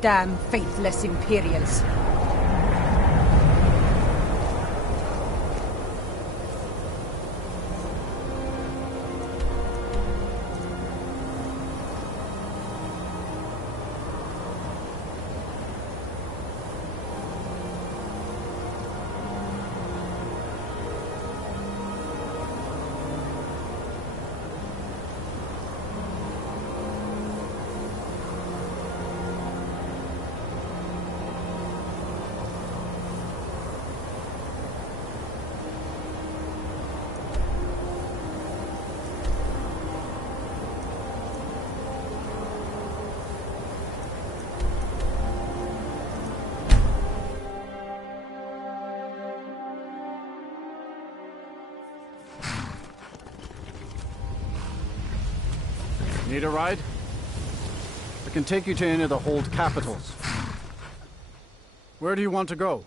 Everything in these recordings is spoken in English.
Damn faithless Imperials. Need a ride? I can take you to any of the hold capitals. Where do you want to go?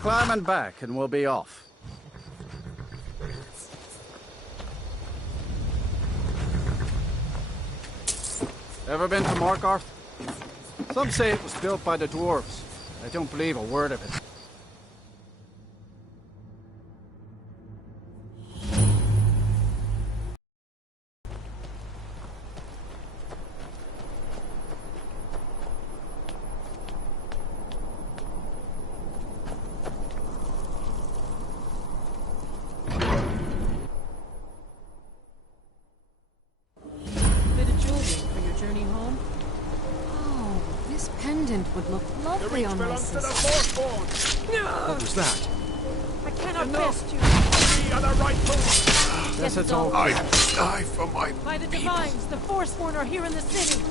Climb and back and we'll be off. Ever been to Markarth? Some say it was built by the dwarves. I don't believe a word of it. Would look lovely on my sister. What was that? I cannot rest you. We are the right move. Yes, it's all. I die for my By the divines, the Forsworn are here in the city.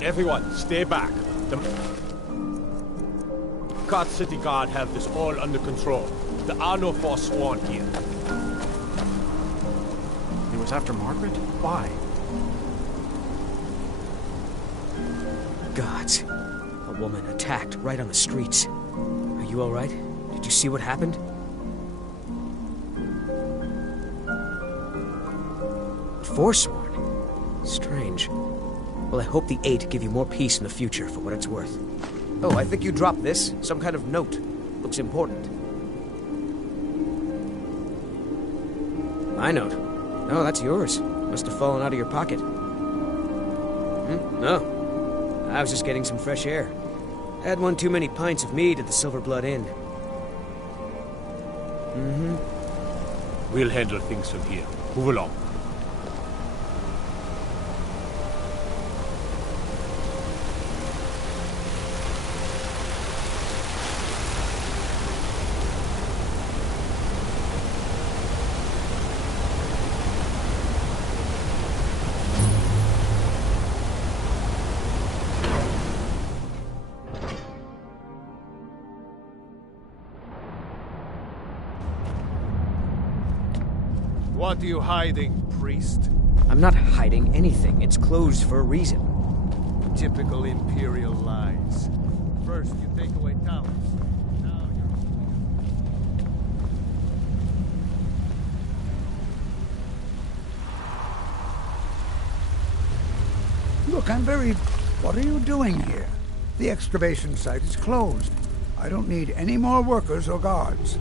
Everyone, stay back. The God City Guard have this all under control. There are no Forsworn here. He was after Margaret? Why? Gods. A woman attacked right on the streets. Are you all right? Did you see what happened? Forsworn? Strange. Well, I hope the Eight give you more peace in the future, for what it's worth. Oh, I think you dropped this. Some kind of note. Looks important. My note? Oh, that's yours. Must have fallen out of your pocket. No. I was just getting some fresh air. Had one too many pints of mead at the Silver Blood Inn. We'll handle things from here. Move along. What are you hiding, priest? I'm not hiding anything. It's closed for a reason. Typical Imperial lies. First you take away towns. Now Look, I'm very... What are you doing here? The excavation site is closed. I don't need any more workers or guards.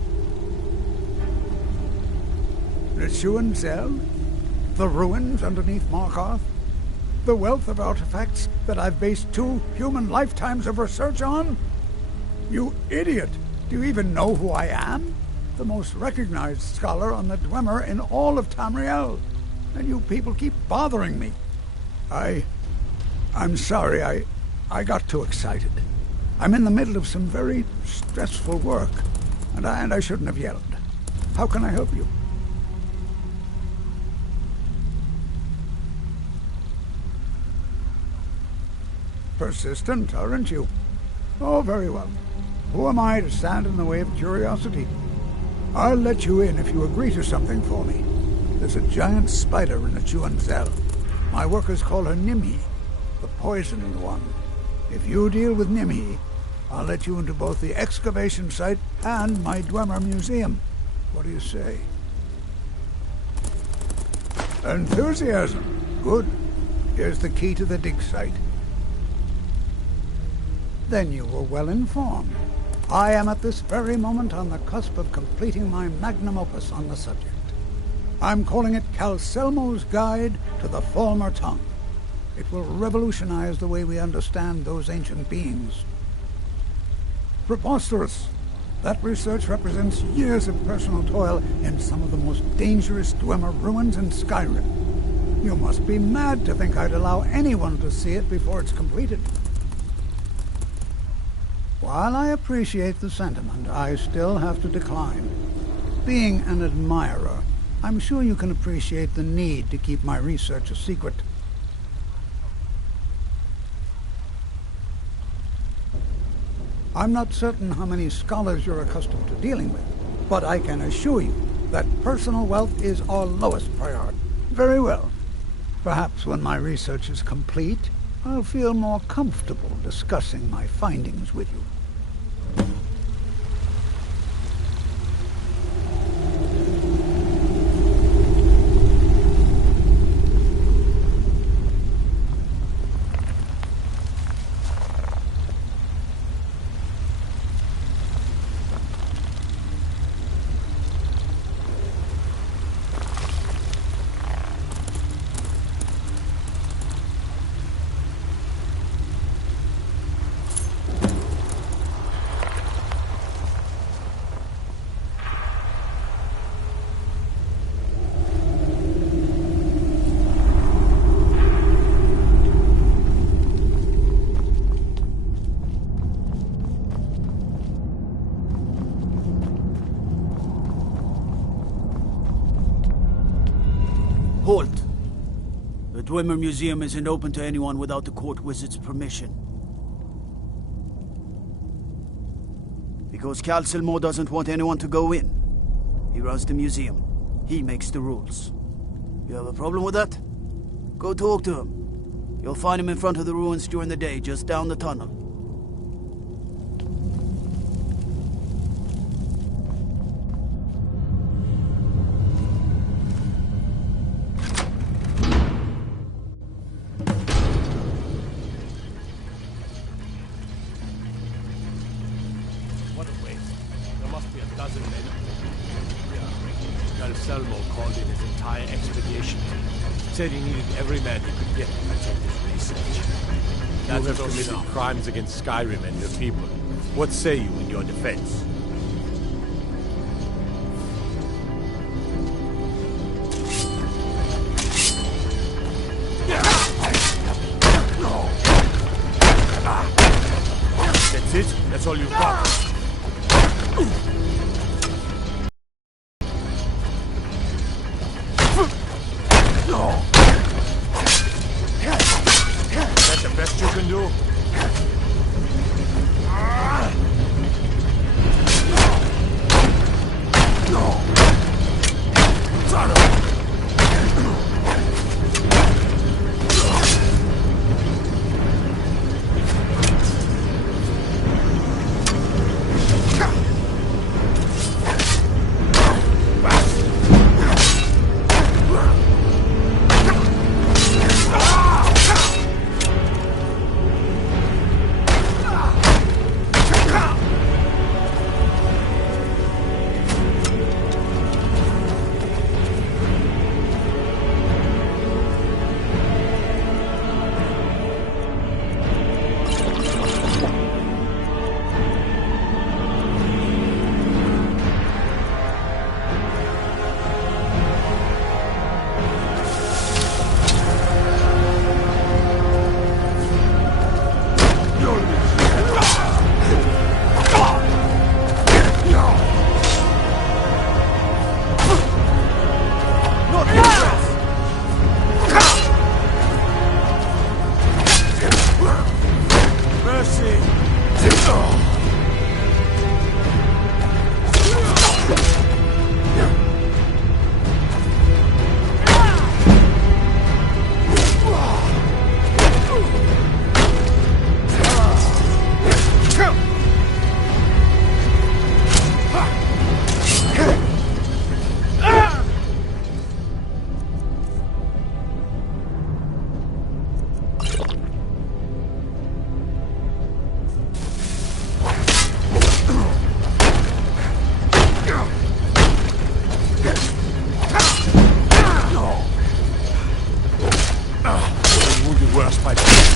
The Zell? The ruins underneath Markarth? The wealth of artifacts that I've based 2 human lifetimes of research on? You idiot! Do you even know who I am? The most recognized scholar on the Dwemer in all of Tamriel. And you people keep bothering me. I'm sorry, I got too excited. I'm in the middle of some very stressful work, and I shouldn't have yelled. How can I help you? Persistent, aren't you? Oh, very well. Who am I to stand in the way of curiosity? I'll let you in if you agree to something for me. There's a giant spider in the Zell. My workers call her Nimhi, the poisoned one. If you deal with Nimhi, I'll let you into both the excavation site and my Dwemer museum. What do you say? Enthusiasm. Good. Here's the key to the dig site. Then you were well informed. I am at this very moment on the cusp of completing my magnum opus on the subject. I'm calling it Calcelmo's Guide to the Falmer Tongue. It will revolutionize the way we understand those ancient beings. Preposterous! That research represents years of personal toil in some of the most dangerous Dwemer ruins in Skyrim. You must be mad to think I'd allow anyone to see it before it's completed. While I appreciate the sentiment, I still have to decline. Being an admirer, I'm sure you can appreciate the need to keep my research a secret. I'm not certain how many scholars you're accustomed to dealing with, but I can assure you that personal wealth is our lowest priority. Very well. Perhaps when my research is complete, I'll feel more comfortable discussing my findings with you. Halt! The Dwemer Museum isn't open to anyone without the court wizard's permission. Because Calcelmo doesn't want anyone to go in. He runs the museum. He makes the rules. You have a problem with that? Go talk to him. You'll find him in front of the ruins during the day, just down the tunnel. What a waste. There must be a dozen men. Calcelmo called in his entire expedition team. Said he needed every man he could get to protect his research. You have committed crimes against Skyrim and your people. What say you in your defense? That's it? That's all you've got? That's the best you can do? just by...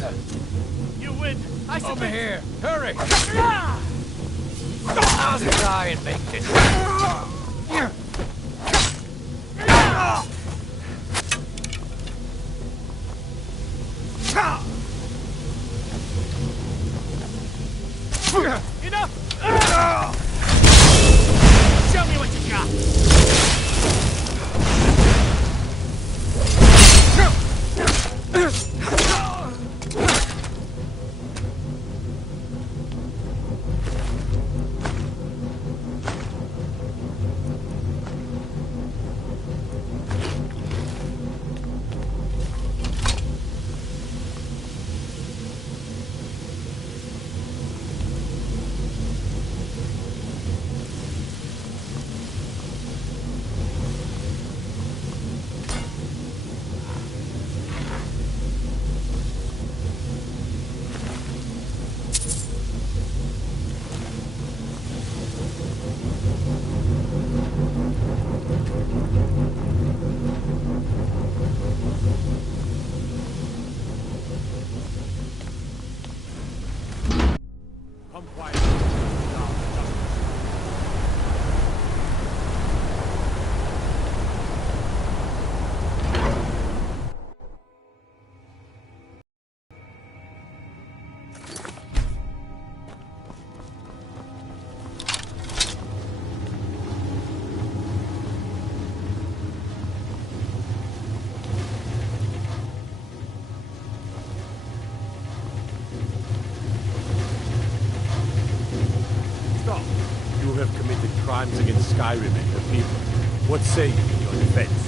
closer. You win. I submit. Over here. Hurry. I'll try and make this. Enough! Show me what you got! Come quietly. Stop. You have committed crimes against Skyrim and your people. What say you in your defense?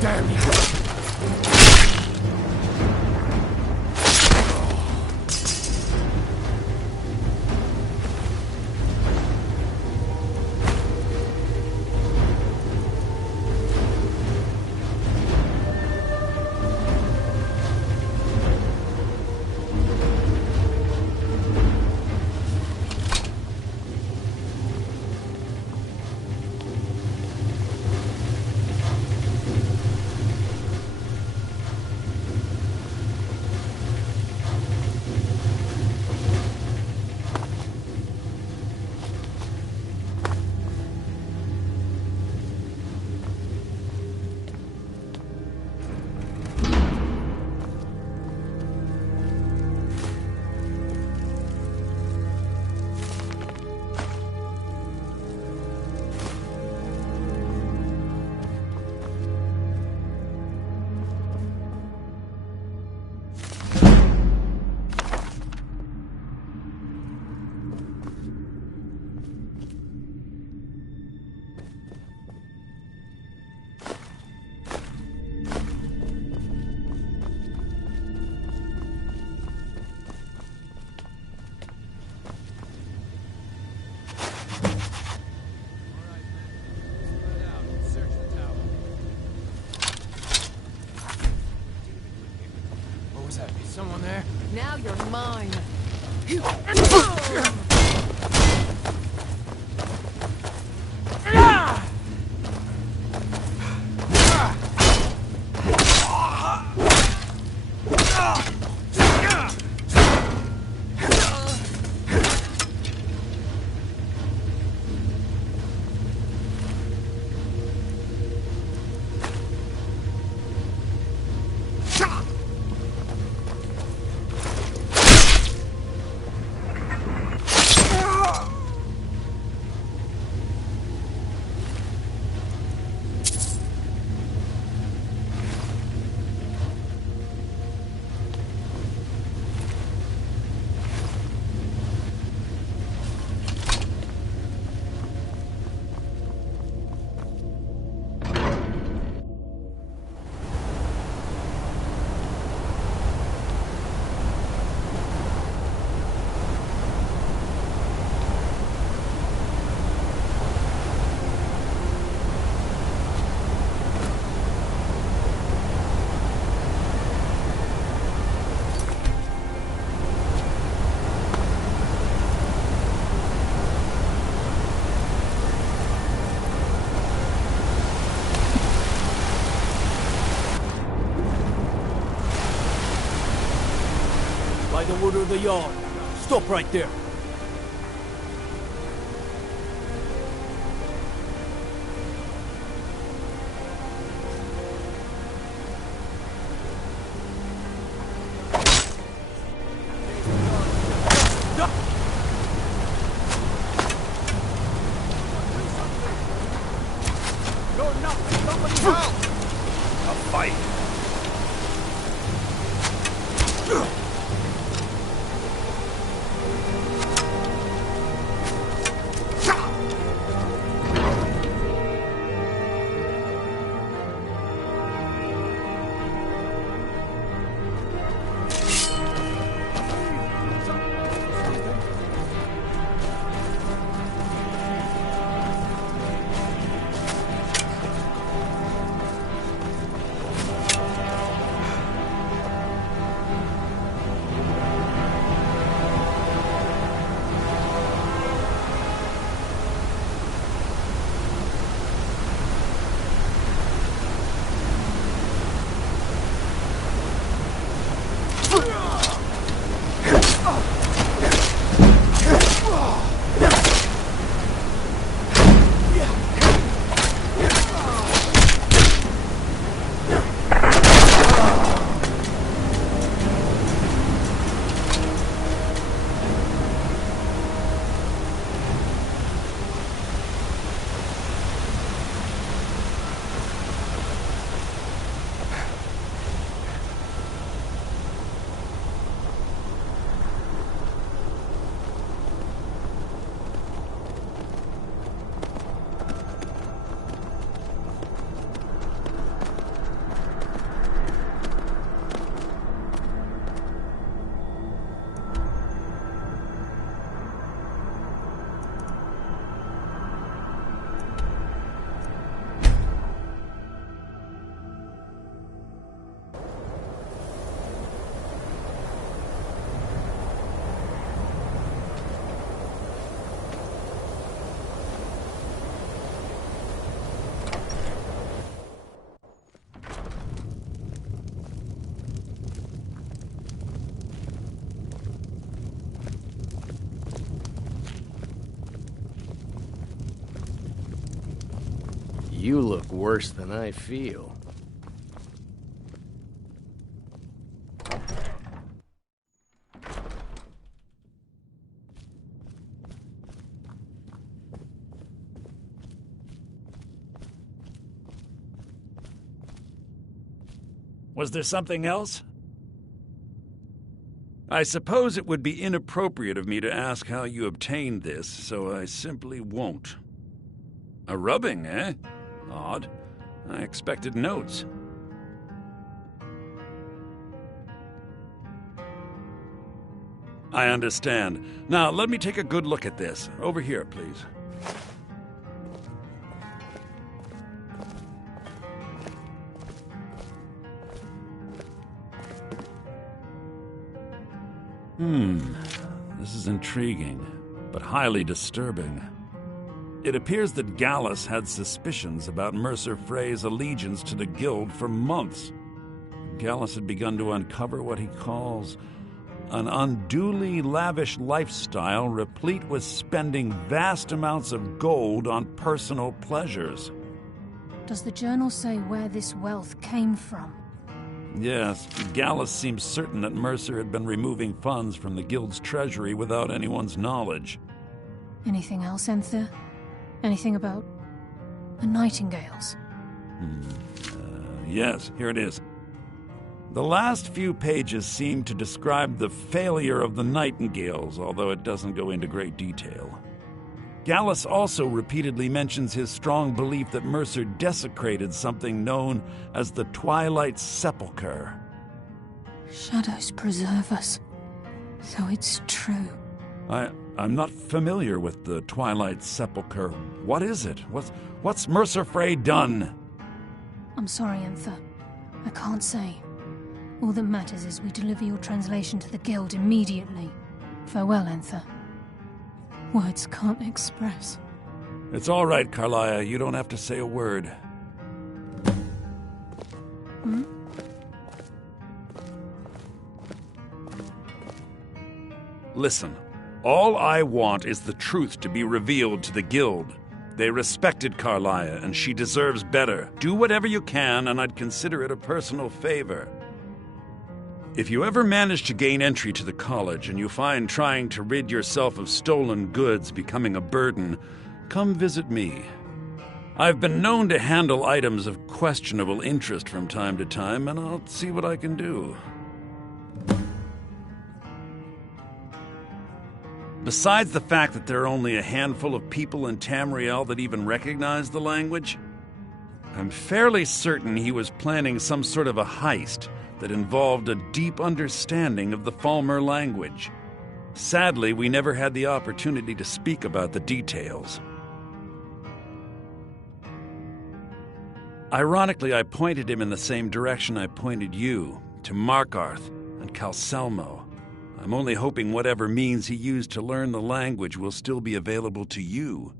Damn you! Someone there? Now you're mine. the wood or the yard. Stop right there. You look worse than I feel. Was there something else? I suppose it would be inappropriate of me to ask how you obtained this, so I simply won't. A rubbing, eh? Odd. I expected notes. I understand. Now, let me take a good look at this. Over here, please. This is intriguing, but highly disturbing. It appears that Gallus had suspicions about Mercer Frey's allegiance to the Guild for months. Gallus had begun to uncover what he calls an unduly lavish lifestyle replete with spending vast amounts of gold on personal pleasures. Does the journal say where this wealth came from? Yes, Gallus seems certain that Mercer had been removing funds from the Guild's treasury without anyone's knowledge. Anything else, Enther? Anything about the Nightingales? Yes, here it is. The last few pages seem to describe the failure of the Nightingales, although it doesn't go into great detail. Gallus also repeatedly mentions his strong belief that Mercer desecrated something known as the Twilight Sepulchre. Shadows preserve us. So it's true. I'm not familiar with the Twilight Sepulchre. What is it? What's Mercer Frey done? I'm sorry, Enther. I can't say. All that matters is we deliver your translation to the Guild immediately. Farewell, Enther. Words can't express. It's all right, Carlia. You don't have to say a word. Listen, all I want is the truth to be revealed to the Guild. They respected Carlia, and she deserves better. Do whatever you can, and I'd consider it a personal favor. If you ever manage to gain entry to the college and you find trying to rid yourself of stolen goods becoming a burden, come visit me. I've been known to handle items of questionable interest from time to time, and I'll see what I can do. Besides the fact that there are only a handful of people in Tamriel that even recognize the language, I'm fairly certain he was planning some sort of a heist that involved a deep understanding of the Falmer language. Sadly, we never had the opportunity to speak about the details. Ironically, I pointed him in the same direction I pointed you, to Markarth and Calcelmo. I'm only hoping whatever means he used to learn the language will still be available to you.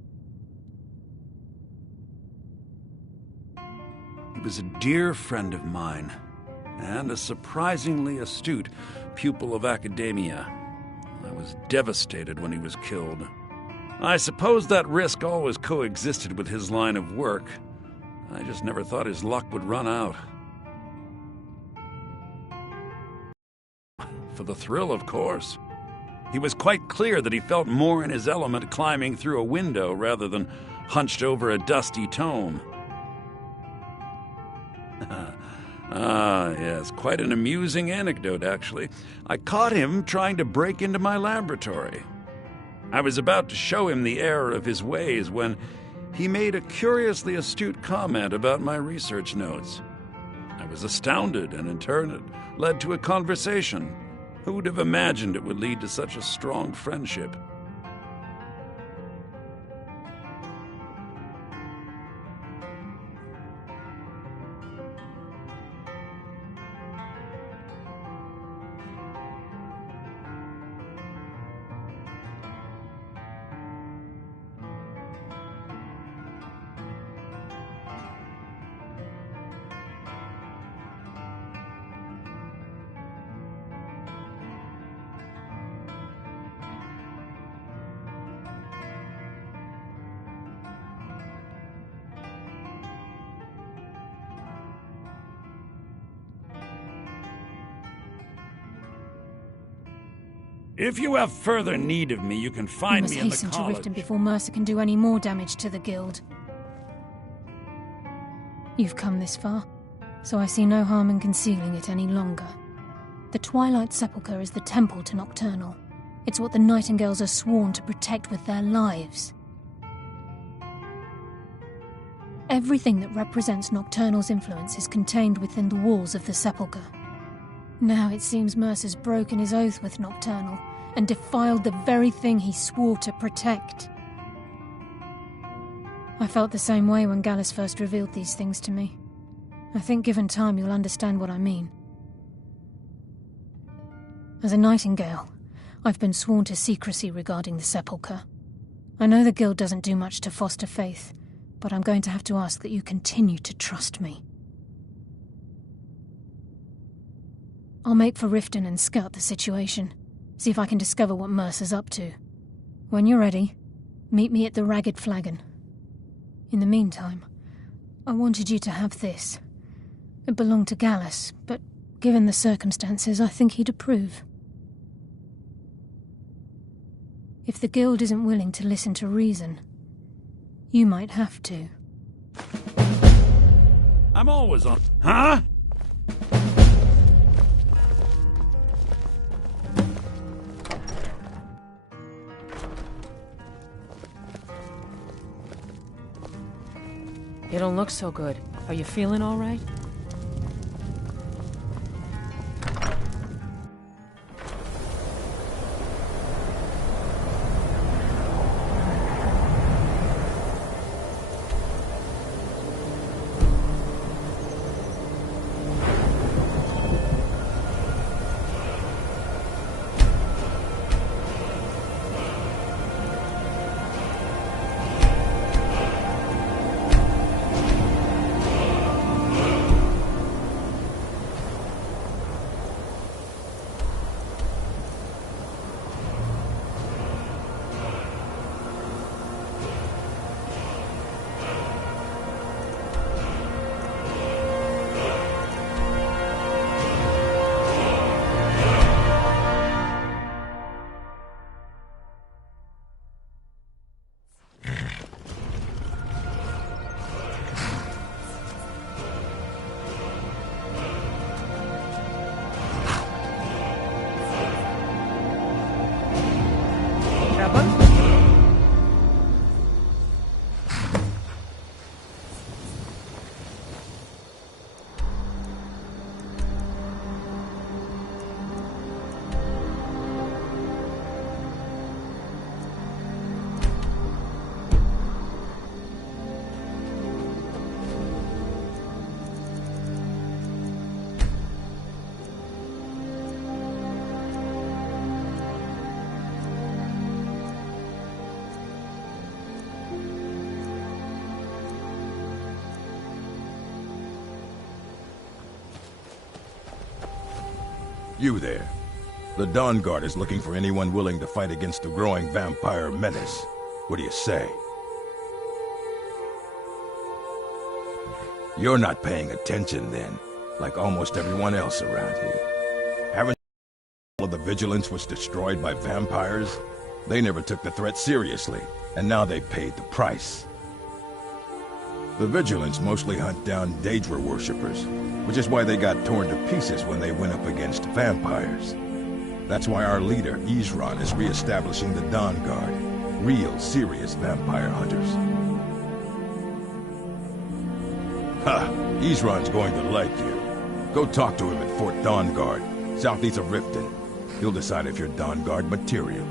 He was a dear friend of mine, and a surprisingly astute pupil of academia. I was devastated when he was killed. I suppose that risk always coexisted with his line of work. I just never thought his luck would run out. For the thrill, of course. He was quite clear that he felt more in his element climbing through a window rather than hunched over a dusty tome. Yes, quite an amusing anecdote, actually. I caught him trying to break into my laboratory. I was about to show him the error of his ways when he made a curiously astute comment about my research notes. I was astounded, and in turn it led to a conversation. Who would have imagined it would lead to such a strong friendship? If you have further need of me, you can find me in the college. We must hasten to Riften before Mercer can do any more damage to the Guild. You've come this far, so I see no harm in concealing it any longer. The Twilight Sepulchre is the temple to Nocturnal. It's what the Nightingales are sworn to protect with their lives. Everything that represents Nocturnal's influence is contained within the walls of the Sepulchre. Now it seems Mercer's broken his oath with Nocturnal and defiled the very thing he swore to protect. I felt the same way when Gallus first revealed these things to me. I think given time you'll understand what I mean. As a Nightingale, I've been sworn to secrecy regarding the Sepulchre. I know the Guild doesn't do much to foster faith, but I'm going to have to ask that you continue to trust me. I'll make for Riften and scout the situation, see if I can discover what Mercer's up to. When you're ready, meet me at the Ragged Flagon. In the meantime, I wanted you to have this. It belonged to Gallus, but given the circumstances, I think he'd approve. If the Guild isn't willing to listen to reason, you might have to. I'm always on... Huh? You don't look so good. Are you feeling all right? You there. The Dawn Guard is looking for anyone willing to fight against the growing vampire menace. What do you say? You're not paying attention then, like almost everyone else around here. Haven't all of the vigilance was destroyed by vampires? They never took the threat seriously, and now they paid the price. The vigilance mostly hunt down Daedra worshippers, which is why they got torn to pieces when they went up against vampires. That's why our leader, Isran, is re-establishing the Dawn Guard. Real, serious vampire hunters. Ha! Isran's going to like you. Go talk to him at Fort Dawn Guard, southeast of Riften. He'll decide if you're Dawn Guard material.